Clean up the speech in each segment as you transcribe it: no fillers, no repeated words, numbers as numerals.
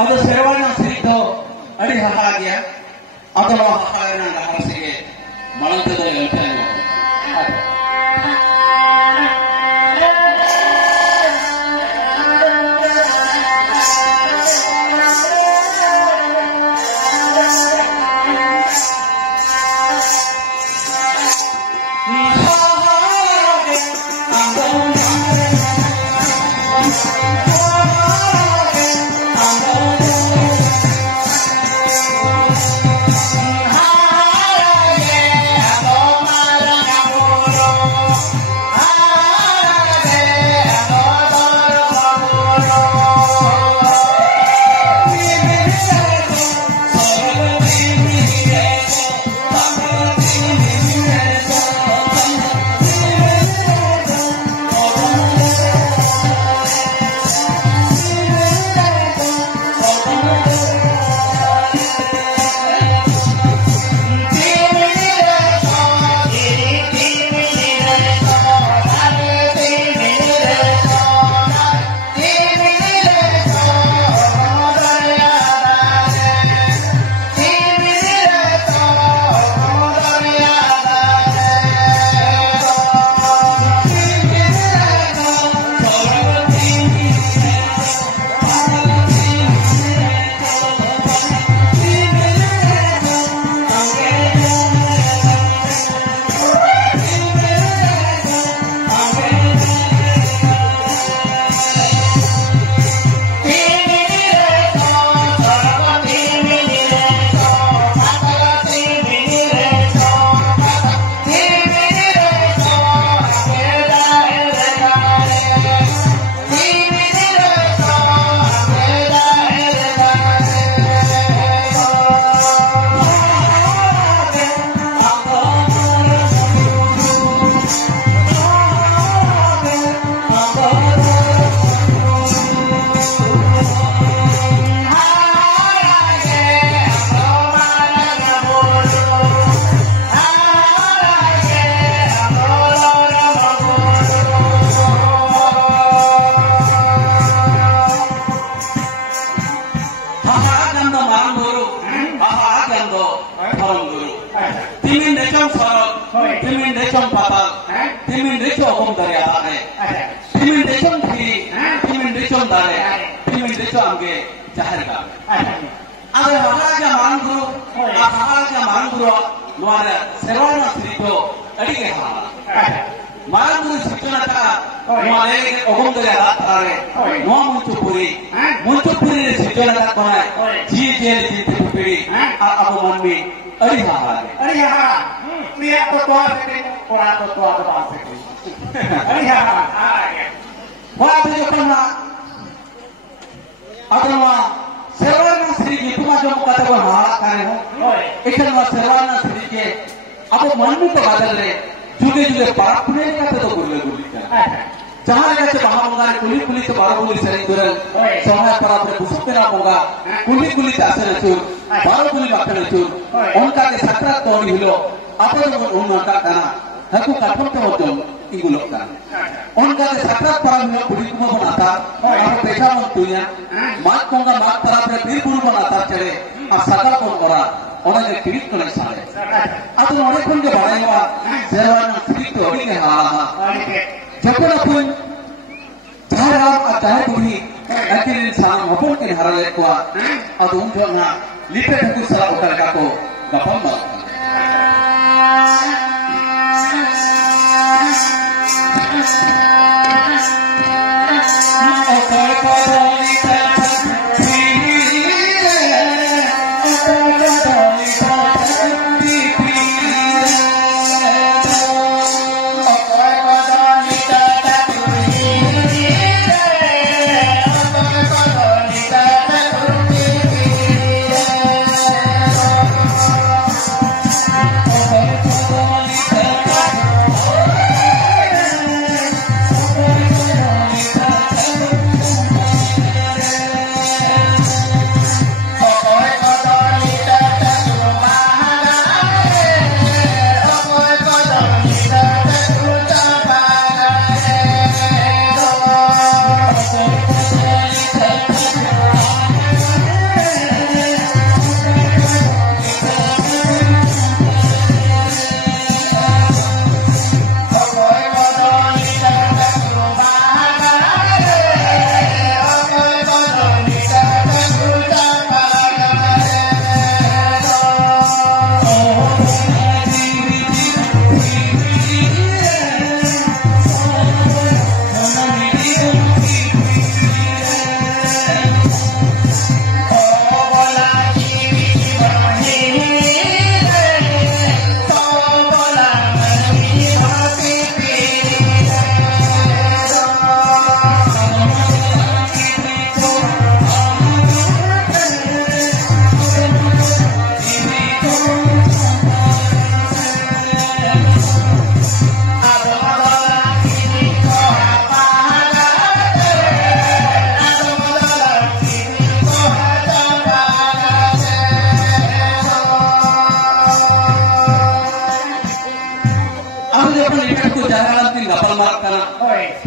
ಅದು ಶರವಣ ಸಿರಿದು ಅಡಿ ಹಾಗೆ ಅಥವಾ ಹಾಲಿನ ಹರಸಿಗೆ ಮಳಂತದಲ್ಲಿ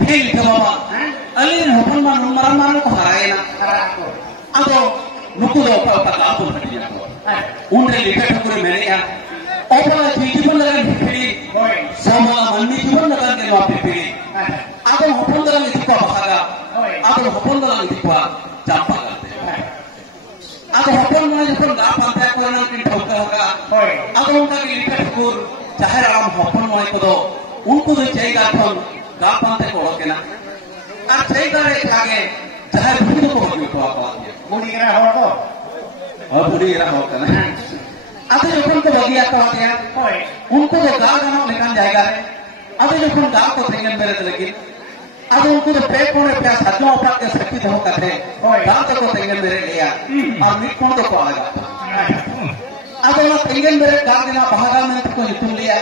Hei jawab, alin hopon marang ko haraina. Ado nuku do pa kaapun hadiya ko. Unde lika thakure mene ya. Opala jijibon lagan pipiri. Sama mandi jibon lagan ke no pipiri. Ado hopon dalam itikwa bahaga. Ado hopon dalam itikwa jampa gate. Ado hopon mana jepon ga pantai ko nang kin thauka hoga. Ado unta ke lika thakur jahar alam hopon mana ko do unku do jaiga thon ga pantai ko okena. Ar jaiga re kage jahar bhudo ko hogi ko apa. Budira ho ko. Oh budira ho kana. Ado jokon ko bagi apa ya? Unku do ga gano lekan jaiga re. Ado jokon ga ko tengen mere lagi. Ado unku do pe kone pe sajno opak ke sakti ho kathe. Ga ko tengen mere liya. Ar mit kon do ko aga. Ado na tengen mere ga dina bahaga men ko hitum liya.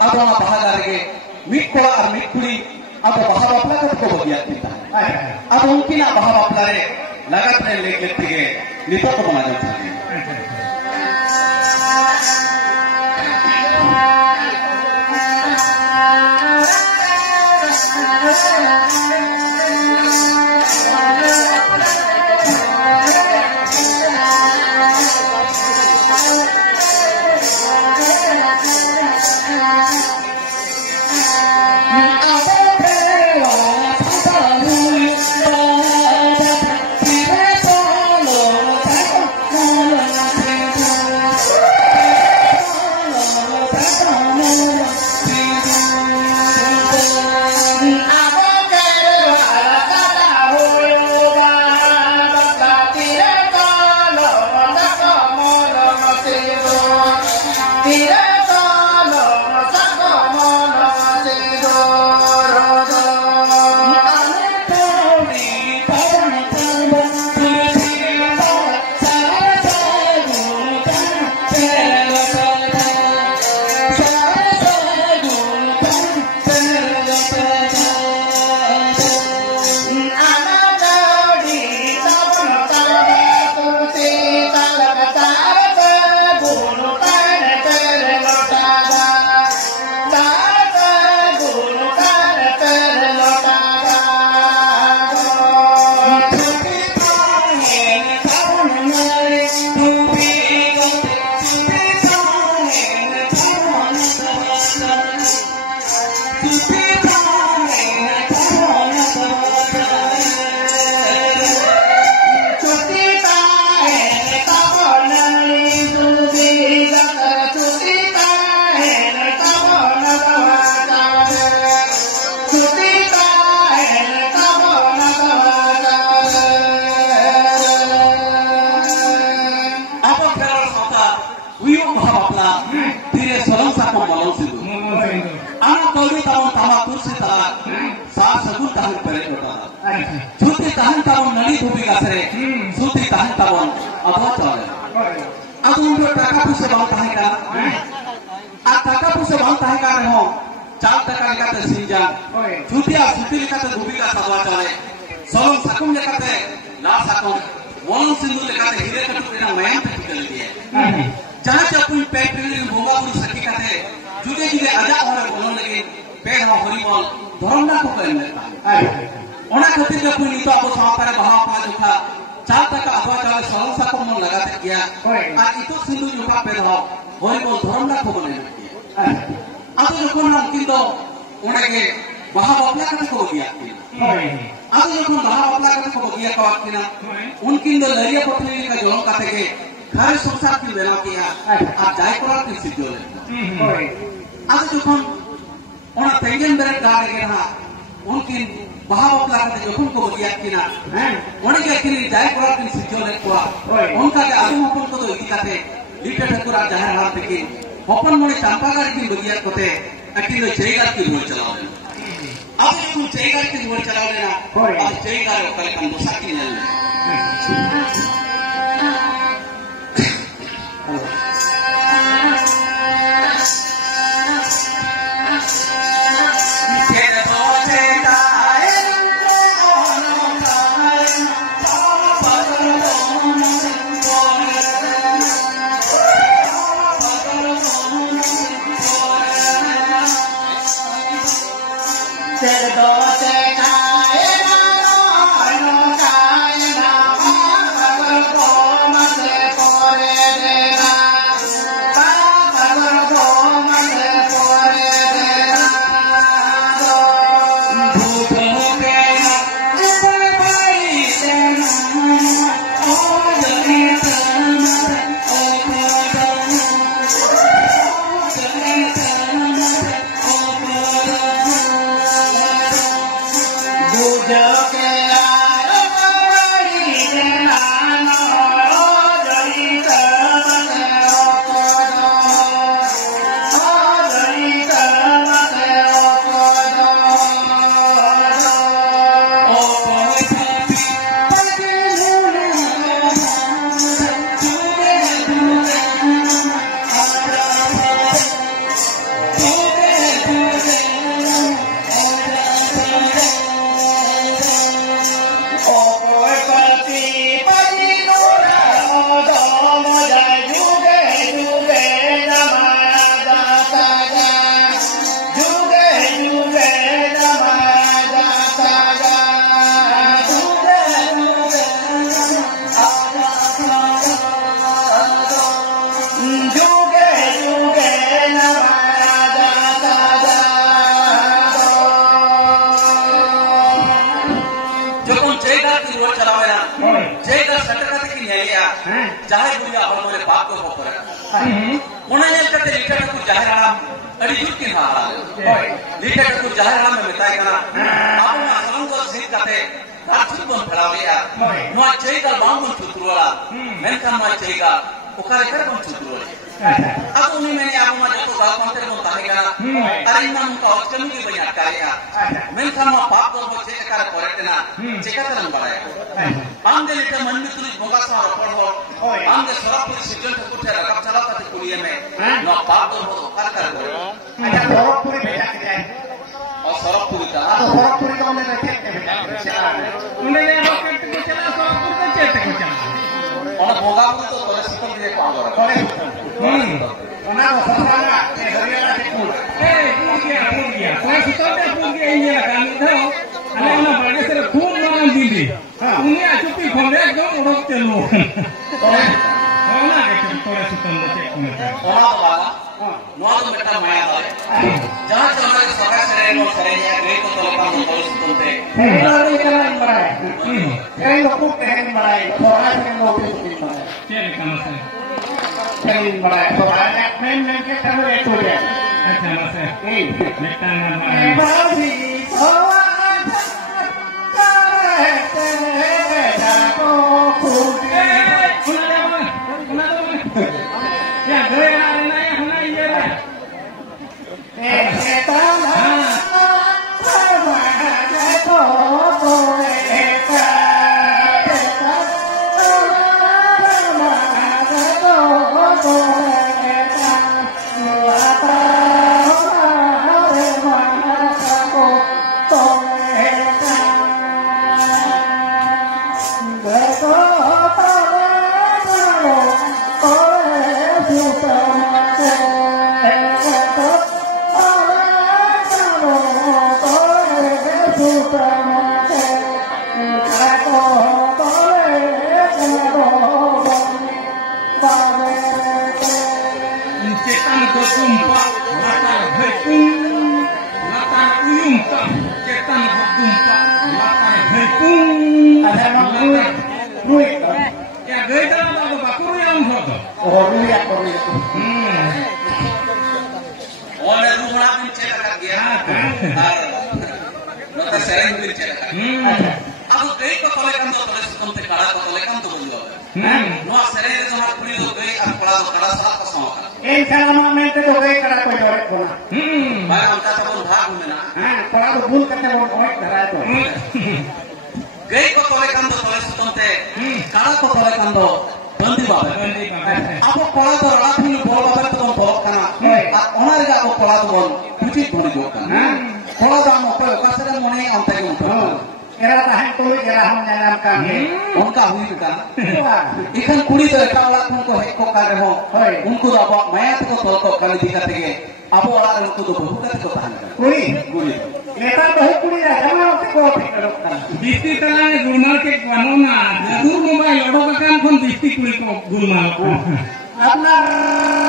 Ado na bahaga re mit ko ar mit kuri ado baha bapla ko bagi kita. Ado unki na baha bapla re lagat re leg tige nito ko mana jam. Suti tahan tahun nari tubi gasre, suti tahan tahun apa cale. Aku untuk taka pusa bang tahan kan, taka pusa bang tahan kan ho, cal taka kata sinjang, suti kata tubi gas apa cale. Solong sakum kata la sakum, wolong sindu kata hire kata pina mayam pikir dia. Jangan capun pekiri bunga bulu sakit kata, juga ajak orang bolong lagi, peh hori bol, dorong nak kau ini. Ona khatir ga puni to abo samapare baha pa jukha chal taka abwa chale solong sakom mon lagate kiya ar itu sindu jukha pe ho hori bol dharam na khobone kiya ado jokon nam kindo onage baha bapla kata ko giya ado jokon baha bapla kata ko giya ka wakina unkindo lariya potni ka jolong kate ge ghare samsar ki bena kiya ar jai korar ki sijole ado jokon ona tengen bere gare ge na unkin baha bapla kata jokon ko giya kina onage kini jai korar ki sijole ko onka ge adu hopon ko do ikate lita thakura jahar har teke hopon mone champagar ki bagiya kote akindo jaigar ki rol chalao अब तुम जयगार की ओर चलाओ लेना अब जयगार कल कम दोसा की नहीं Said जखन जयगा की रोड चलावेना जयगा सेटर कते की नेलिया जाहे बुढ़िया हमरे बाप को करे ओना नेल कते लिटा को जाहे राणा अड़ी जुट की हारा लिटा को जाहे राणा में मिताई कना आपना संग को सीख कते बात बन फलावेया नो जयगा बांगुन चुतुरला मेनका नो जयगा ओकारे करे बन चुतुरला अब उन्हीं मैंने आप मां जो गांव मंत्र में ताहेगा अरे इमान उनका चमी की बना काया मेनका नो पाप को चेक करे कोरेतना चेकतन बड़ाया आंदे लिटा मन में तुली बोगा सा रपड़ हो आंदे सरपुर सिजन को कुछ रकम चला कते कुलिये में नो पाप को कर कर अच्छा सरपुरी भेजा के जाए और सरपुरी का सरपुरी का उन्हें चेक के भेजा उन्हें ये रॉकेट को चला सरपुर का चेक को चला और बोगा को तो तोरे सिकम दिए को आगो करे ओना को सरवाना ए हरियाणा के पूर गया कोई सिकम दे पूर गया ये लगा नहीं था अरे ना बड़े से खून मारन दीदी उन्हें चुप्पी खोले एकदम उड़क चलो ओना के तोरे सिकम दे चेक में ओना बाबा नो तो बेटा माया है जहां चला के सभा से नो सरेया गई तो तोले का तोरे सिकम दे अरे करा बड़ा है कई लोग को कहन बड़ा है थोड़ा से लोग के बड़ा है चेक करना से कई बड़ा है तो आने में के तरह एक हो गया अच्छा ना से ए बेटा ना बाजी भवा इखन कुड़ी तो एटा वाला को हेक को कर रहो उनको तो अब मैथ को तो कल दिखत के अब वाला उनको तो बहुत को तान कुड़ी कुड़ी नेता बहुत कुड़ी है जमा को फिकर दिस्ती तला ने गुरमाल के बनो ना दूर मोबाइल ओडो का काम कोन दिस्ती कुड़ी को गुरमाल अपना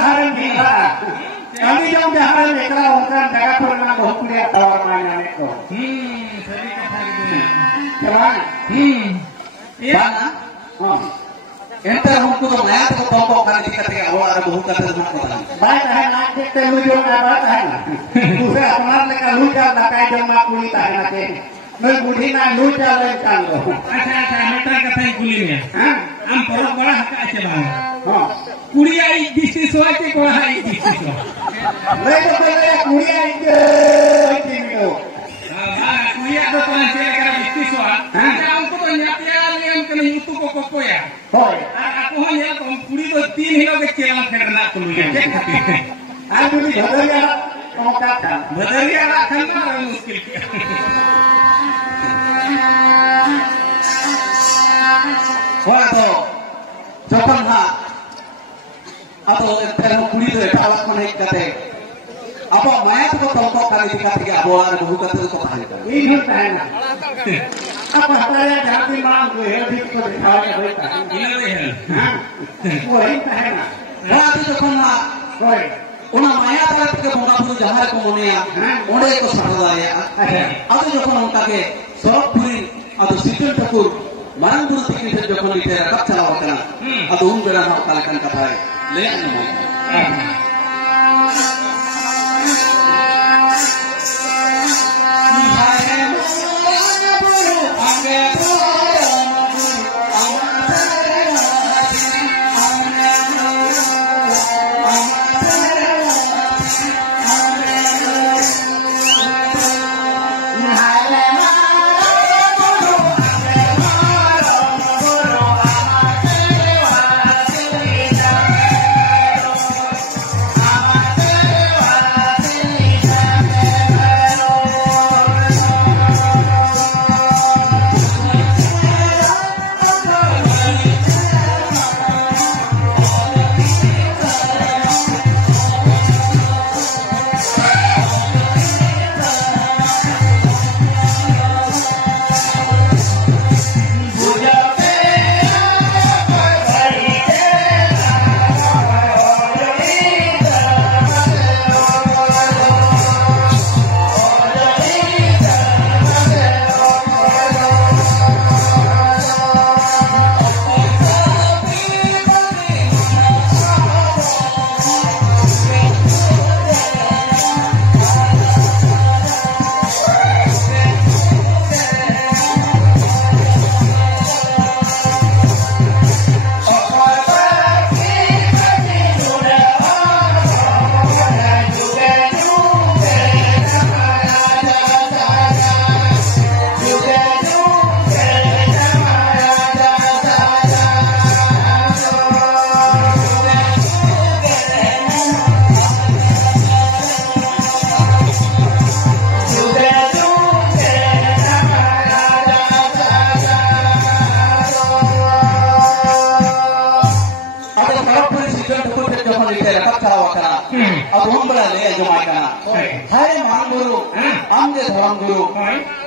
हरन भीगा कभी जो बिहार में एकला उनका जगह पर ना बहुत कुड़ी और माने को सही कथा के चला ये ना हां एंटर हमको तो नया तो को कर दिक्कत है और बहुत कथा मत पता बात है ना देखते हुए जो ना बात है ना दूसरे अपना लेकर लूटा लगाए जो मा कुली ता है ना के मैं बुढ़ी ना लूटा ले कान को अच्छा अच्छा मेटा कथा कुली में हां हम परक बड़ा हका छे बा हां कुड़िया ई दिसी सोआ के को है ई दिसी सो ले तो पहले कुड़िया ई के मिलो हां कुड़िया तो कौन से कर दिसी सोआ हां हमको तो न्यातिया ले हम के युतु को कोया होय aku hanya kumpuli do 3 hilo ke celang karena kuliah aku di badariya tongkat badariya kan muskil wah to jokan ha atau terang kuli do talak naik kate apa mayat ko tongkok kali dikati aboan buhu kate ko tahan ini tahan apa hataria jati mang ko healthy ko dikhao ke hoita ini है वो ही है ना बात जो कोना कोई उना माया तरफ के बोगा पुरु जहार को मोनेया ओडे को सड़दाया अब जो कोन उनका के Sarpuri ado Sirjun Thakur marang guru tikin ter jokon ite rakap chalaw kana ado un bera ha kalakan katha le anmo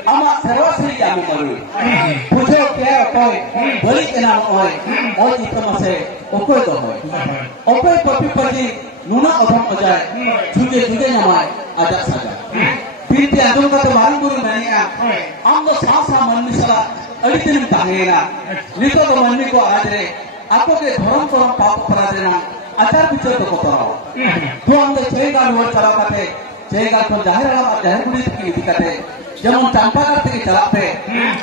ama sarwasri jamu maru pujo ke koi boli enam oi oi itamase okoi to hoy okoi papi paji nuna odham ajay juge juge namai ajak saja pirti adum kate marang guru mania amdo sasa manni sala aditinin tahena nito to manni ko ajre ako ke dharam dharam pap paradena ajar bichar to kotara to amdo chega nuwar chala kate chega to jahira jahir gudi thiki dikate যেমন চাম্পাগার থেকে চালাতে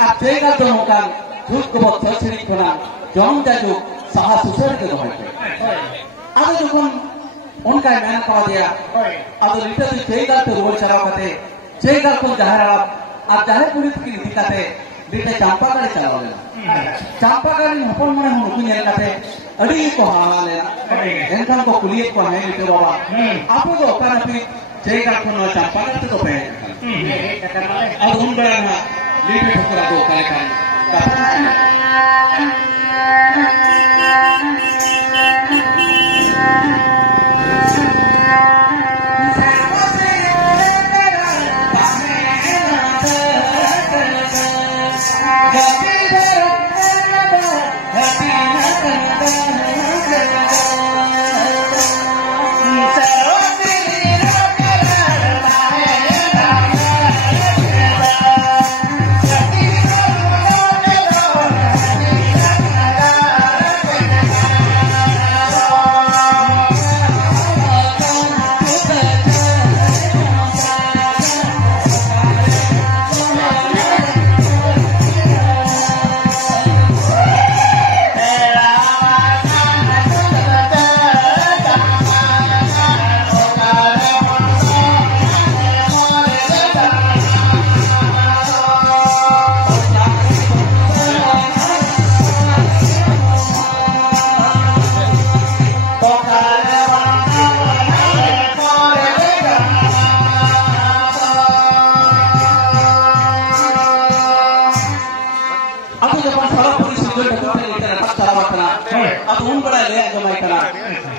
আর জায়গা তো মোকান ঝুট কবর চলছিলি কোনা জম জাজুক সাহা সুসরিকে দমাইতে আদো যখন উনকায় মেনা পাওয়া দিয়া আদো লিটা তুই জায়গা তো রোল চালাও কাতে জায়গা কোন জাহারা আর জাহের পুরি থেকে দিকাতে লিটা চাম্পাগারে চালাওলে চাম্পাগারি হপন মনে হন উকুন এর কাতে আড়ি কো হালালে এনখান কো কুলিয়ে কো হে লিটো বাবা আপো গো কানাপি জায়গা কোন চাম্পাগাতে তো পে अब हम बड़ा ना लीडर ठोकरा दो कार्यक्रम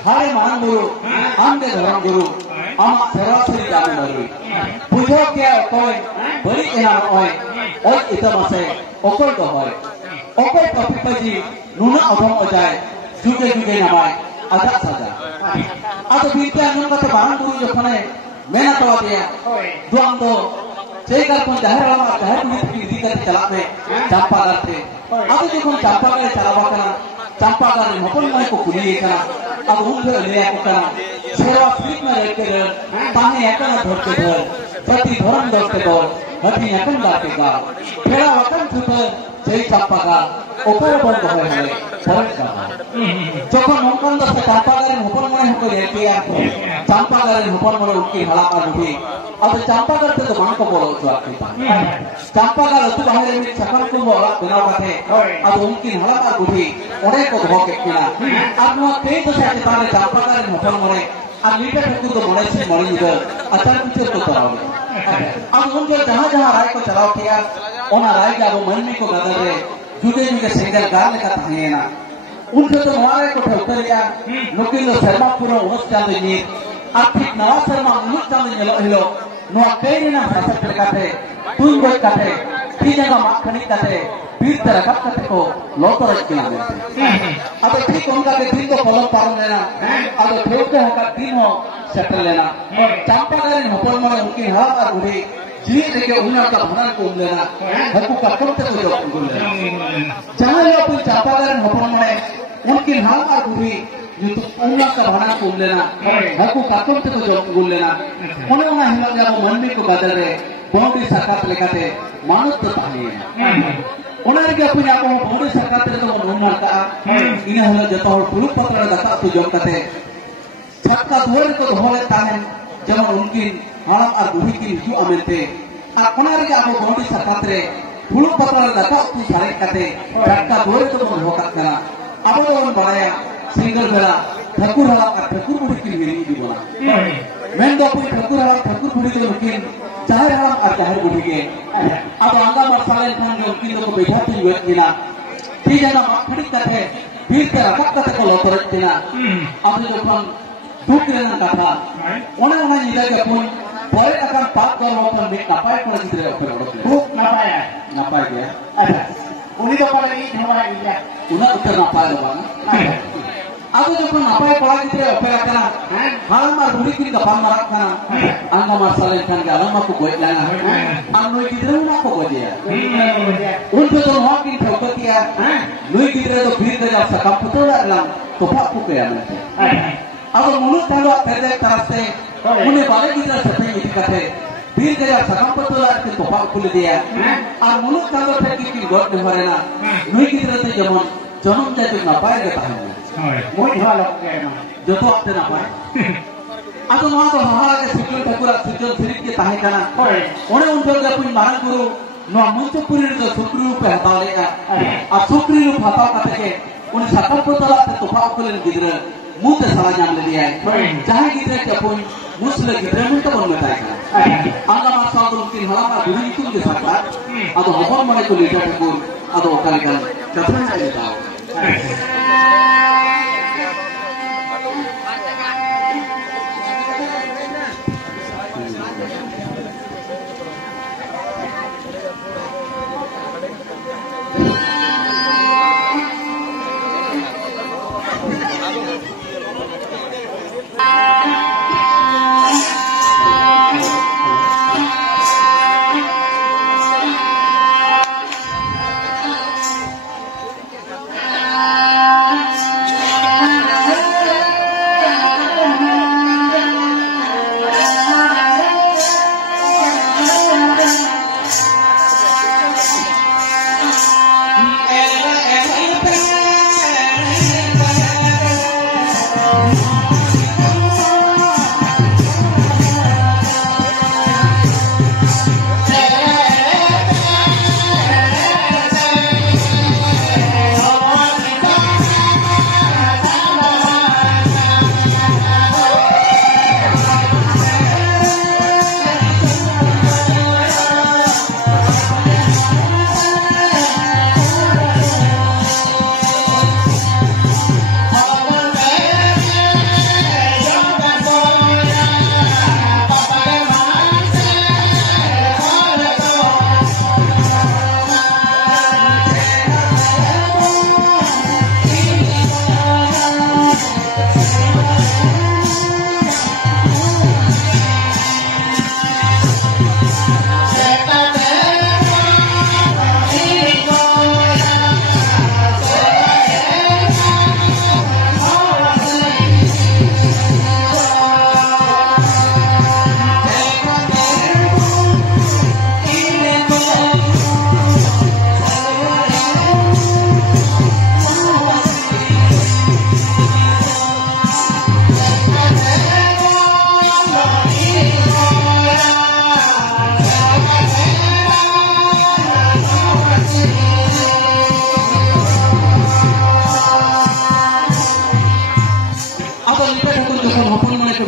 Hari Mahan Guru, Amde Dharam Guru, Ama Sarasri Jamu Maru. Pujo ke okoi, beri enam oi, oi itamase, okoi to hoy. Okoi papi paji, nuna odham ojay, juge juge namai, ajak saja. Atau binti anun kata Mahan Guru jokhone mena tawa dia, duang to Cekal pun jahar lama jahar pun di kan celak me campa garte. Aku juga pun campa garte calawa kana. Campa garte maupun mai ko kuli kana. Aku undur le aku kana. Sewa flik me reke der. Tane akan dhorke der. Prati dhoran dhorke der. Hati akan garte ga. Phera akan thute jai campa ga. Opor bond hoye hoye. Bond ga. Jokon nongkan da campa garte maupun mai ko reke ya. Campa garte maupun mai ukki halaka dubi. अब चंपा करते तो मान को बोलो तो आपके चंपा का लतु बाहर में चक्कर को बोला बिना बाते अब उनकी हला का गुठी उन्हें को धोके किना अब वो कई तो साथ तारे चंपा का मोहन मोरे अब लीटर ठक्कू तो मोरे से मोरी इधर अचानक कुछ तो कराओगे अब उनके जहाँ जहाँ राय को चलाओ किया उन्हें राय का वो मन में को गदर है जुगे जुगे सिंगल गाल का था ना उनके तो हमारे को ठोकर लिया नुकीलो शर्मा पूरा उन्हें चांदे नहीं आर्थिक नवा शर्मा उन्हें चांदे नहीं हिलो नवा कई ना हसत करते तुम कोई करते तीन जगह माखनी करते पीठ तरह करते को लोटर किया अब ठीक उनका के दिन को फॉलो पार लेना अब ठोके होगा दिन हो सेटल लेना चंपा करे होपल में उनकी हाथ और उड़ी जी लेके उन्हें का भरण को लेना हकू का कम तक को लेना जहाँ लोग चंपा करे होपल में उनकी हाथ और उड़ी उन्हें का भरण को लेना हकू का कम तक को लेना उन्हें उन्हें हिला जब मन में को बदल रहे बॉन्डी सरकार लेकर मानुष तो ताली उन्हें क्या पुण्य को बॉन्डी सरकार तो नोन मारता इन्हें हमें जब और पुरुष पत्र दाता तो जब करते छक्का धोर को धोले ताने जब उनकी हालत और बुढ़ी की जो अमेते उन्हें क्या को बॉन्डी सरकार पुरुष पत्र दाता तो सारे करते छक्का धोर को धोकर करा अब तो उन बढ़ाया सिंगल बेला ठाकुर हला का ठाकुर बुढ़ी की मेरी भी बोला मैं तो अपनी ठाकुर हला ठाकुर बुढ़ी को रुकिन चाहे हम और चाहे बुढ़ी के अब आंगा मसाले खान के उनकी लोगों को बैठा थी वे किना ठीक है ना माखड़ी करते फिर तेरा कब करते को लोटर किना अब जो हम दुख लेना कथा उन्हें निराश अपन परे अकाम पाप कर लोटन में नापाय को जितने ऊपर दुख नापाय गया उन्हीं तो परे नहीं हमारा गया उन्हें उत्तर नापाय लगा अब जो अपन नापाय पड़ा जितने ऊपर करना हाल मार बुढ़ी की कपाल मारा करना आंगा मसाले खान के आलम को गोई लाना अन्नोई किधर उन्हें को गोजिया उनसे तो वहाँ की ठोकर किया नोई किधर तो फिर के जब सकम पुतला लाम तो पाप को क्या मिलते अब मुनुष थालो पहले तरफ से उन्हें बाले किधर सफेद मिट्टी करते फिर के जब सकम पुतला के तो पाप खुल दिया और मुनुष थालो फिर की गोट में मरे ना नोई किधर तो जमन जन्म जाते ना पाए गया था मोई ढाल जो तो आपने ना पाए अब वहाँ तो हमारा के सुजल ठाकुर सुजल सिरिक के ताहे करना उन्हें उन पर अपनी मारन गुरु नो मंचपुरी जो सुक्री रूप हटाव लेगा अब सुक्री रूप हटाव करते के उन्हें सकल पुतला से तोफा को लेने गिरे मुंह से साला जाम ले लिया है जहाँ गिरे के अपन मुस्लिम गिरे मुंह तो बन में ताएगा आंगा मास्टर तो उनकी हलाका बुरी तुम के साथ अब हमारे मने को लेकर ठाकुर अब वो करेगा कथन से लेता Ah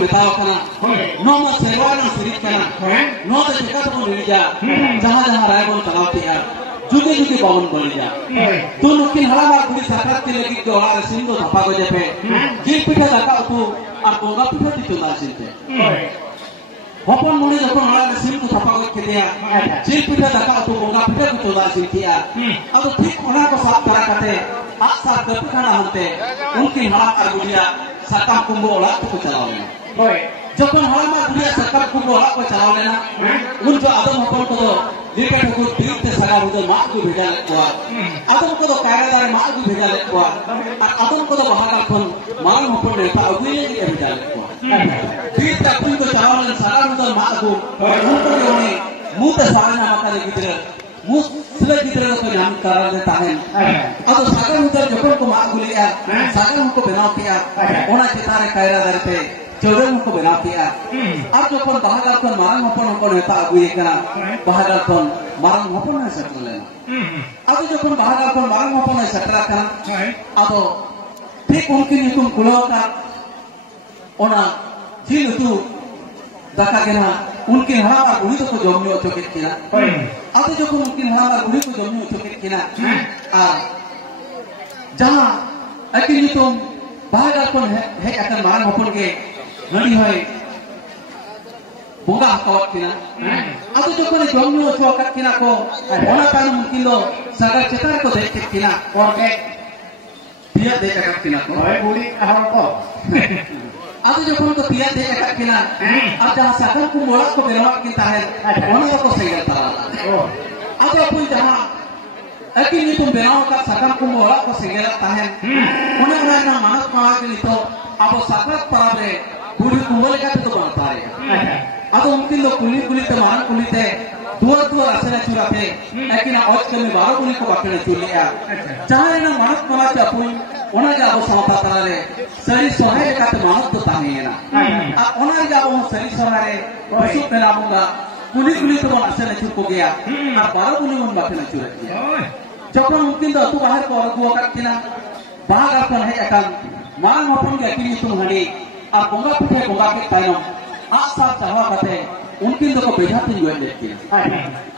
बताओ कना नो मा सेवाना सिरिक कना नो तो चिका तो मिल जा जहां जहां राय बन चलाते यार जुगे जुगे बावन बन जा तो नुकिन हलामा गुड़ी साकरात के लगी को आ सिंधु धपा को जेपे जिल पिठा दका तू আর গঙ্গা পিঠা দিতে আসিতে হপন মনে যখন হারা সিমকু থাপা করে দেয়া জিল পিঠা দেখা তো গঙ্গা পিঠা দিতে আসিতিয়া আর ঠিক ওনা को साफ करा करते आसा कपिखाना होते उनकी हड़ा कर गुड़िया साकाम कुंभो ओला को चलावे যখন হারামা গুড়িয়া সাকাম কুंभो ओला को चलावे ना उन जो आदम हपन को लेके को तीर्थ सगा हो मा को भेजा लेको आदम को कायदार मा को भेजा लेको और आदम को बहागा कोन मार हपन नेता अगुले के भेजा लेको तीर्थ अपन को चलावे सगा हो मा को उनको ने मुंह सागना माका गिदरे मुंह सले गिदरे को नाम करा देता है अब सागर उधर जखन को मा गुलिया सागर को बनाव किया ओना चितारे कायदार पे चौदह को बना किया अब जो कौन बाहर कौन मारंग हपन को नेता अगुए कना बाहर कौन मारंग हपन है सकल लेना अब जो कौन बाहर कौन मारंग हपन है सकला कना अब ठीक उनकी नितुम कुलो का ओना जिल तू दका के ना उनके हमारा गुड़ी तो जमने हो चुके किना अब जो कौन उनके हमारा गुड़ी को जमने हो चुके किना जहां अकेले नितुम बाहर कौन है अकन मारंग हपन के नडी होय बोगा हकावत किना आदो जखन जमनु ओछोका किना को ओना तान मुकिन दो सागर चेतार को देख किना और के पिया दे का किना को होय बुड़ी हर को आदो जखन को पिया दे का किना अब जहां सागर को मोला को बेरवा किता है ओना को सही करता आदो अपन जहां अकिनी तुम बेराव का सागर को मोला को सही करता है ओना ना मानस मावा के तो अब सागर पारे पूरी कुंभल का तो बनता है अब उनके लोग कुली कुली ते मान कुली ते दुआ दुआ रसना चुराते लेकिन आज के में 12 कुली को पकड़ने चुलिया चाहे ना मानत माना के अपन ओना के अब समता तारे सरी सोहे का तो मानत तो ताने ना ओना के अब सरी सोहारे पशु पे नामुगा कुली कुली तो रसना चुर को गया और 12 कुली मन पकड़ने चुरा दिया जब उनके तो तू बाहर को अगुआ करतिना बाहर अपन है अकल मान अपन के अकिनी तुम हड़ी और बोंगा पिठे बोंगा के तायम आसा चाहवा कते उनकी को बेजा तीन जो लेती है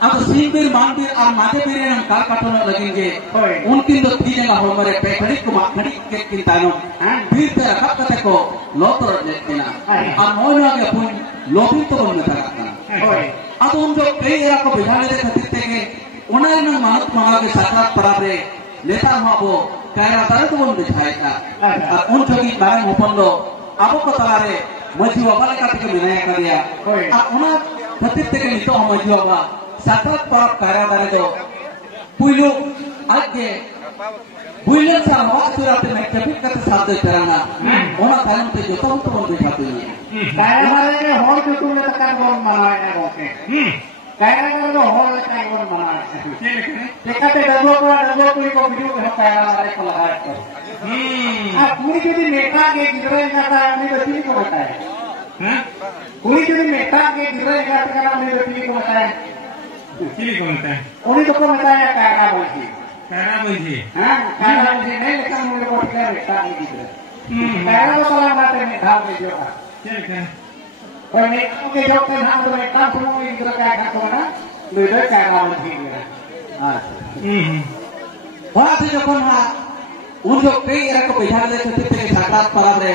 अब सीबीर मानबीर और माथे बीरे हम काल काटने लगेंगे उनकी तो तीने का हमारे पेखड़ी को माखड़ी के किन तायम फिर ते रखा कते को लोतर लेती ना और मोनो के अपन लोभी तो बनने लगा अब उन जो कई एरा को बेजाने दे खातिर के उन्हें न मानत मांगा के साथ पड़ा रे लेता हुआ वो कायरा तारे तो बन दिखाएगा और उन जो की बारे में अपन लो अब को तारे मजी बाबा का तक मिलाया कर दिया और उन्हें प्रतित के नितो हम मजी बाबा सातक पर कायरा तारे दो पुइलो आज के पुइलो सा मौत सुराते में कभी कत साथ दे कराना उन्हें तारम ते जो तो बन दिखाते हैं कायरा मारे के होल के तुमने तक कौन मनाए ओके कायरा कर दो होल का कौन मनाए देखते डगो को वीडियो को कायरा मारे को लगाए कर पूरी यदि मेटा के गिरे जाता है हमें बच्ची को बताए पूरी यदि मेटा के गिरे जाता है हमें बच्ची को बताए किली को बताए उन्हीं तो को बताया कायरा बोली हां कायरा बोली नहीं लेकिन हम लोग को क्या मेटा के गिरे कायरा को तला बात में भाव में जो ठीक है और मेटा के जो के हां तो मेटा को गिरे का को ना ले कायरा बोली हां बात जो कोन हां उन जो कई एरा को बैठा ले छते के साकात पराब रे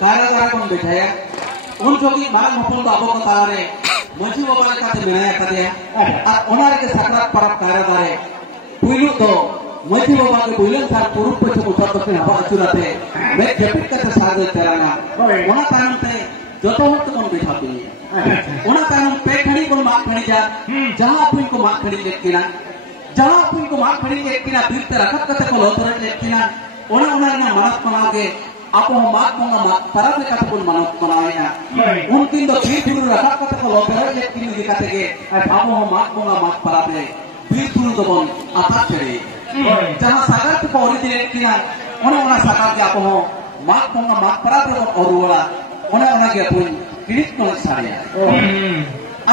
कारागार को बैठाया उन जो की मांग हपन बाबो को तारे मजी बाबा का ते बनाया करे और ओनार के साकात पराब कारागार रे पुइलु तो मजी बाबा के बुलन सार पुरुष पे उतर तो हवा चुराते मैं जपित का साथ कराना ओना तान ते जतो वक्त कोन बैठाती ओना तान पे खड़ी को मां खड़ी जा जहां अपन को मां खड़ी लेकिना जहां अपन को मां खड़ी लेकिना फिर ते रखत कते को लोतर लेकिना ओना ओना ना मानत मनागे आपो मात मंगा मात परब ले कते कोन मानत मनाया उनकिन दो फिर फिर रखत कते को लोतर लेकिन दिखाते के आपो मात मंगा मात परब ले फिर फिर तो बन आता चले जहां सागर को ओरिजिनेट किया ओना सागर के आपो मात मंगा मात परब ले और वाला ओना के अपन किनित को सारिया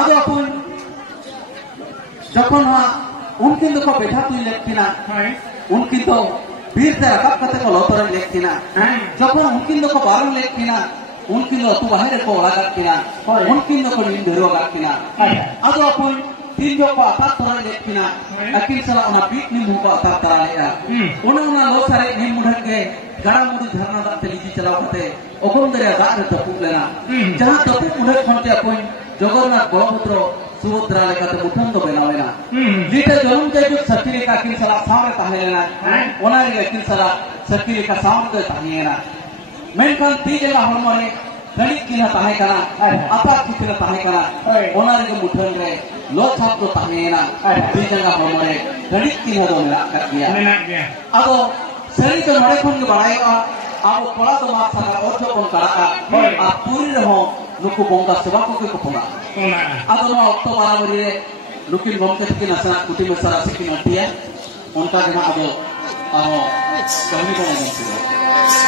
अब अपन जखन उनकिन को बैठा तु लेकिना उनकिन तो वीर ते रखत कते को लोतर लेकिना जखन उनकिन को बारन लेकिना उनकिन अतु बाहर को लगा किना उनकिन को नींद धरो लगा किना अदो अपन तीन जो को आता तोरा ले किना अकिन सला उना बीट नी मुको आता तरा ले उना लो सारे नी मुढन के गड़ा मुडी झरना दा तेलीजी चलाव कते ओकम दरे दा रे तपु लेना जहां तपु मुढे खनते अपन जगन्नाथ बलपुत्र सुभद्रा लेकाते मुठन तो बेनावेना जीते जनम के जो सती का किन सला सामने ताहेना ओना रे किन सला सती का सामने ताहेना मेनकान ती जगह हरमरे गणित किना ताहे कना आपा किना ताहे कना ओना रे मुठन रे लो छाप तो ताहेना ती जगह हरमरे गणित किना दो मेना गया अदो सरी तो नडे खन के बड़ाईगा आबो कोला तो माप सका ओठो कोन करा आ पूरी रहो नुकु बोंगा सेवा को के कोना अदो नो ऑक्टो बाराबरी रे लुकिन बोंके की नसना कुटी में सारा सिकी नटिया उनका जमा अदो कहानी को